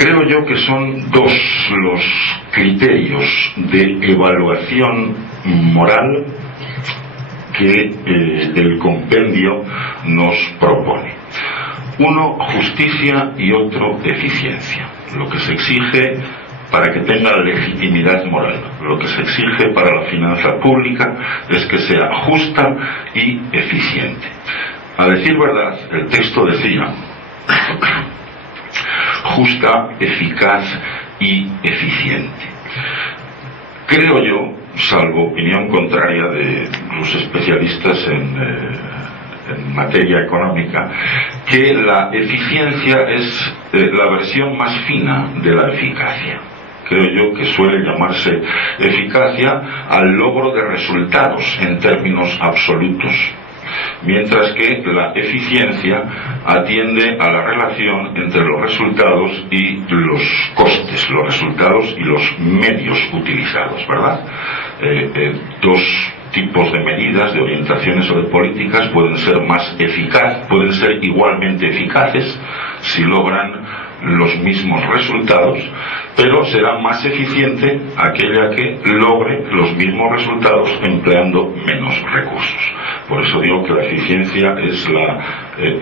Creo yo que son dos los criterios de evaluación moral que el compendio nos propone. Uno, justicia, y otro, eficiencia. Lo que se exige para que tenga legitimidad moral, lo que se exige para la finanza pública es que sea justa y eficiente. A decir verdad, el texto decía justa, eficaz y eficiente. Creo yo, salvo opinión contraria de los especialistas en materia económica, que la eficiencia es la versión más fina de la eficacia. Creo yo que suele llamarse eficacia al logro de resultados en términos absolutos, mientras que la eficiencia atiende a la relación entre los resultados y los costes, los resultados y los medios utilizados, ¿verdad? Dos tipos de medidas, de orientaciones o de políticas pueden ser más eficaces, pueden ser igualmente eficaces si logran los mismos resultados, pero será más eficiente aquella que logre los mismos resultados empleando menos recursos. Por eso digo que la eficiencia es la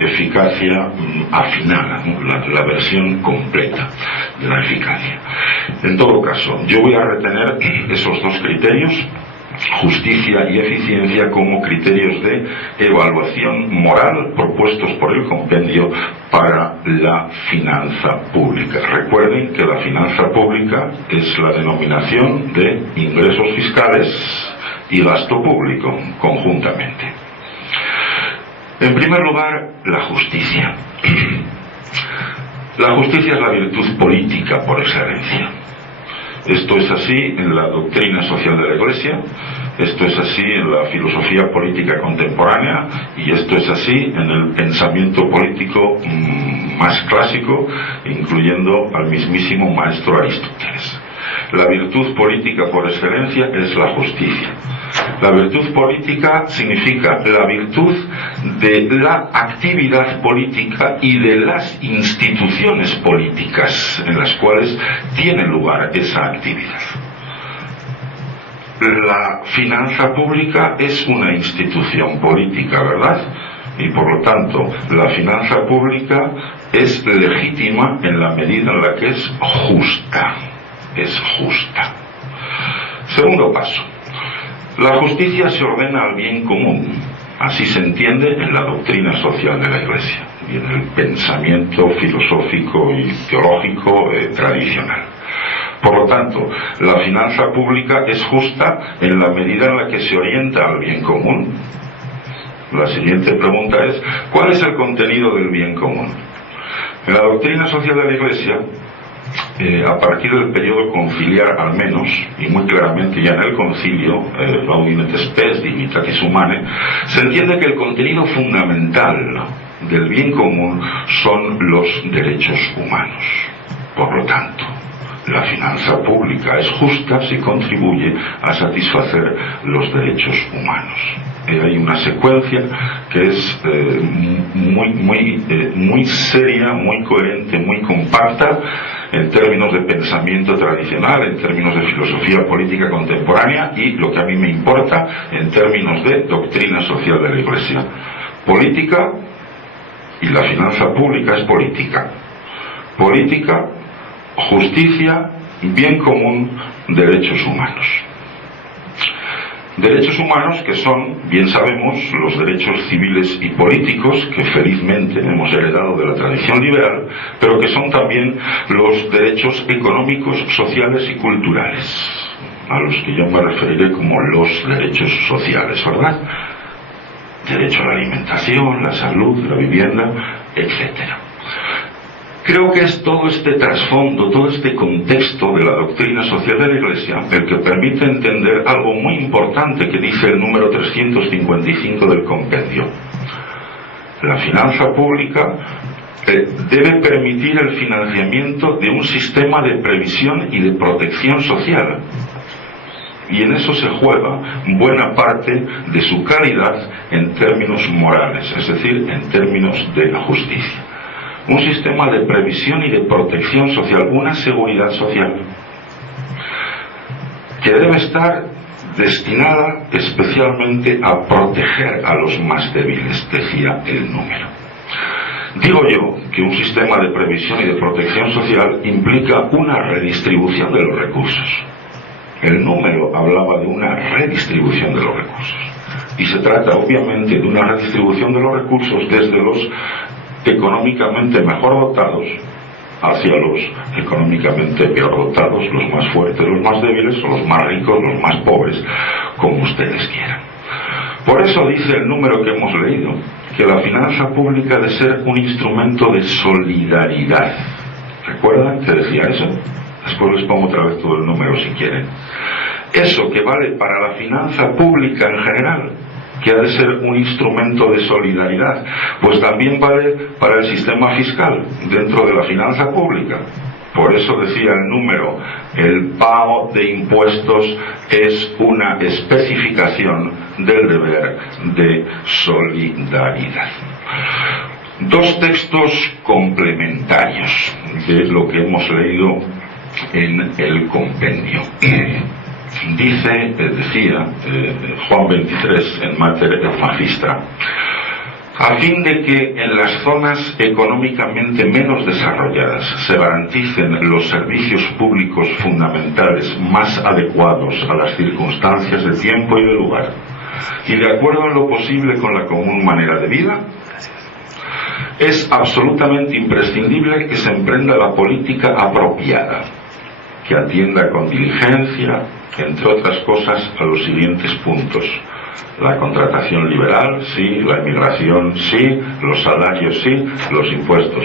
eficacia afinada, ¿no? la versión completa de la eficacia. En todo caso, yo voy a retener esos dos criterios, justicia y eficiencia, como criterios de evaluación moral propuestos por el compendio para la finanza pública. Recuerden que la finanza pública es la denominación de ingresos fiscales y gasto público conjuntamente. En primer lugar, la justicia. La justicia es la virtud política por excelencia. Esto es así en la doctrina social de la Iglesia, esto es así en la filosofía política contemporánea, y esto es así en el pensamiento político más clásico, incluyendo al mismísimo maestro Aristóteles. La virtud política por excelencia es la justicia. La virtud política significa la virtud de la actividad política y de las instituciones políticas en las cuales tiene lugar esa actividad. La finanza pública es una institución política, ¿verdad? Y por lo tanto, la finanza pública es legítima en la medida en la que es justa. Es justa. Segundo paso. La justicia se ordena al bien común. Así se entiende en la doctrina social de la Iglesia y en el pensamiento filosófico y teológico tradicional. Por lo tanto, la finanza pública es justa en la medida en la que se orienta al bien común. La siguiente pregunta es, ¿cuál es el contenido del bien común? En la doctrina social de la Iglesia, a partir del periodo conciliar al menos, y muy claramente ya en el concilio, Gaudium et Spes, Dignitatis Humanae, se entiende que el contenido fundamental del bien común son los derechos humanos. Por lo tanto, la finanza pública es justa si contribuye a satisfacer los derechos humanos. Hay una secuencia que es muy seria, muy coherente, muy compacta en términos de pensamiento tradicional, en términos de filosofía política contemporánea y, lo que a mí me importa, en términos de doctrina social de la Iglesia. Política, y la finanza pública es política. Política, justicia, bien común, derechos humanos. Derechos humanos que son, bien sabemos, los derechos civiles y políticos que felizmente hemos heredado de la tradición liberal, pero que son también los derechos económicos, sociales y culturales, a los que yo me referiré como los derechos sociales, ¿verdad? Derecho a la alimentación, la salud, la vivienda, etc. Creo que es todo este trasfondo, todo este contexto de la doctrina social de la Iglesia el que permite entender algo muy importante que dice el número 355 del compendio. La finanza pública debe permitir el financiamiento de un sistema de previsión y de protección social. Y en eso se juega buena parte de su calidad en términos morales, es decir, en términos de justicia. un sistema de previsión y de protección social, una seguridad social, que debe estar destinada especialmente a proteger a los más débiles, decía el número. Digo yo que un sistema de previsión y de protección social implica una redistribución de los recursos. El número hablaba de una redistribución de los recursos. Y se trata obviamente de una redistribución de los recursos desde los económicamente mejor dotados hacia los económicamente peor dotados, los más fuertes, los más débiles, o los más ricos, los más pobres, como ustedes quieran. Por eso dice el número que hemos leído, que la finanza pública ha de ser un instrumento de solidaridad. ¿Recuerdan que decía eso? Después les pongo otra vez todo el número si quieren. Eso que vale para la finanza pública en general, que ha de ser un instrumento de solidaridad, pues también vale para el sistema fiscal dentro de la finanza pública. Por eso decía el número, el pago de impuestos es una especificación del deber de solidaridad. Dos textos complementarios de lo que hemos leído en el compendio. Decía Juan 23 en Mater et Magistra, a fin de que en las zonas económicamente menos desarrolladas se garanticen los servicios públicos fundamentales más adecuados a las circunstancias de tiempo y de lugar, y de acuerdo en lo posible con la común manera de vida, es absolutamente imprescindible que se emprenda la política apropiada, que atienda con diligencia, entre otras cosas, a los siguientes puntos: la contratación liberal, sí; la inmigración, sí; los salarios, sí; los impuestos,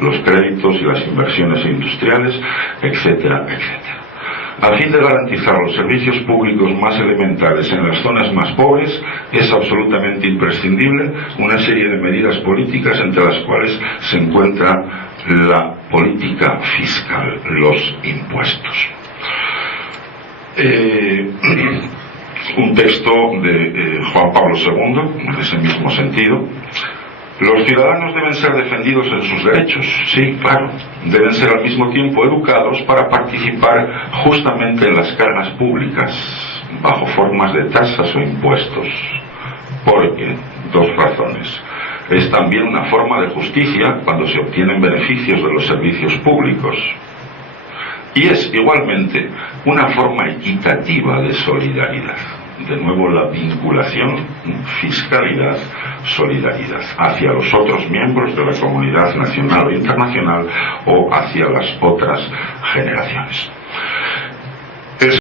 los créditos y las inversiones industriales, etcétera, etcétera. A fin de garantizar los servicios públicos más elementales en las zonas más pobres, es absolutamente imprescindible una serie de medidas políticas, entre las cuales se encuentra la política fiscal, los impuestos. Un texto de Juan Pablo II, en ese mismo sentido: los ciudadanos deben ser defendidos en sus derechos, sí, claro. Deben ser al mismo tiempo educados para participar justamente en las cargas públicas, bajo formas de tasas o impuestos. Porque, dos razones: es también una forma de justicia cuando se obtienen beneficios de los servicios públicos, y es igualmente una forma equitativa de solidaridad. De nuevo, la vinculación, fiscalidad, solidaridad, hacia los otros miembros de la comunidad nacional o internacional, o hacia las otras generaciones.